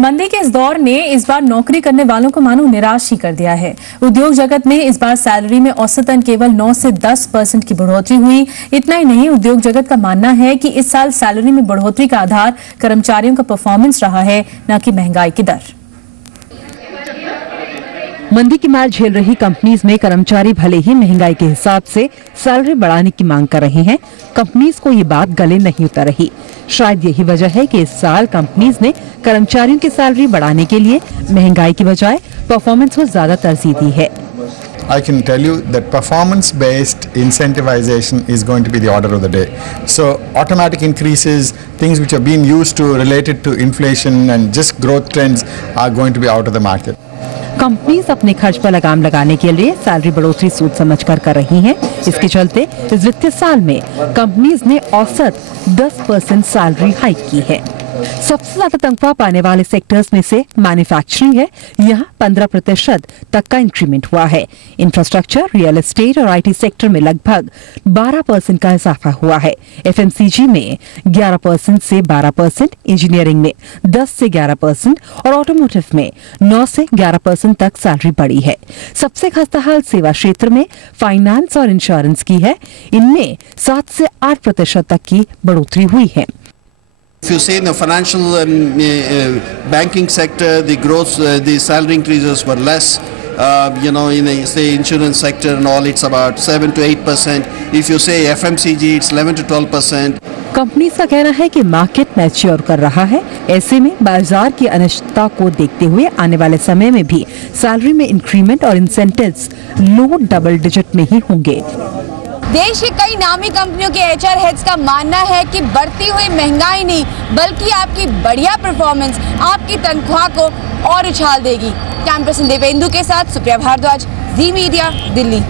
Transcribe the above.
मंदी के इस दौर ने इस बार नौकरी करने वालों को मानो निराश ही कर दिया है। उद्योग जगत में इस बार सैलरी में औसतन केवल 9 से 10% की बढ़ोतरी हुई। इतना ही नहीं, उद्योग जगत का मानना है कि इस साल सैलरी में बढ़ोतरी का आधार कर्मचारियों का परफॉर्मेंस रहा है, न कि महंगाई की दर। मंदी की मार झेल रही कंपनीज में कर्मचारी भले ही महंगाई के हिसाब से सैलरी बढ़ाने की मांग कर रहे हैं, कंपनीज को ये बात गले नहीं उतर रही। शायद यही वजह है कि इस साल कंपनीज ने कर्मचारियों की सैलरी बढ़ाने के लिए महंगाई की बजाय परफॉर्मेंस को ज्यादा तरजीह दी है। I can tell you that performance-based incentivization is going to be the order of the day. So automatic increases, things which are being used to related to inflation and just growth trends are going to be out of the market. Companies अपने खर्च पर लगाम लगाने के लिए salary बढ़ोतरी सोच समझकर कर रही हैं। इसके चलते इस वित्तीय साल में कंपनीज ने औसत 10% सैलरी हाइक की है। सबसे ज्यादा तनख्वाह पाने वाले सेक्टर्स में से मैन्युफैक्चरिंग है, यहाँ 15% तक का इंक्रीमेंट हुआ है। इंफ्रास्ट्रक्चर, रियल एस्टेट और आईटी सेक्टर में लगभग 12% का इजाफा हुआ है। एफएमसीजी में 11% से 12%, इंजीनियरिंग में 10 से 11% और ऑटोमोटिव में 9 से 11% तक सैलरी बढ़ी है। सबसे खस्ताहाल सेवा क्षेत्र में फाइनेंस और इंश्योरेंस की है, इनमें 7 से 8% तक की बढ़ोतरी हुई है। If you say in the financial banking sector, the growth, the salary increases were less. In the say insurance sector and all, it's about 7 to 8%. If you say FMCG, it's 11 to 12%. Company का कहना है कि market mature कर रहा है। ऐसे में बाजार की अनिश्चितता को देखते हुए आने वाले समय में भी सैलरी में इंक्रीमेंट और इंसेंटिव्स लो डबल डिजिट में ही होंगे। देश की कई नामी कंपनियों के एचआर हेड्स का मानना है कि बढ़ती हुई महंगाई नहीं बल्कि आपकी बढ़िया परफॉर्मेंस आपकी तनख्वाह को और उछाल देगी। कैमरा पर्सन देवेंदु के साथ सुप्रिया भारद्वाज, जी मीडिया, दिल्ली।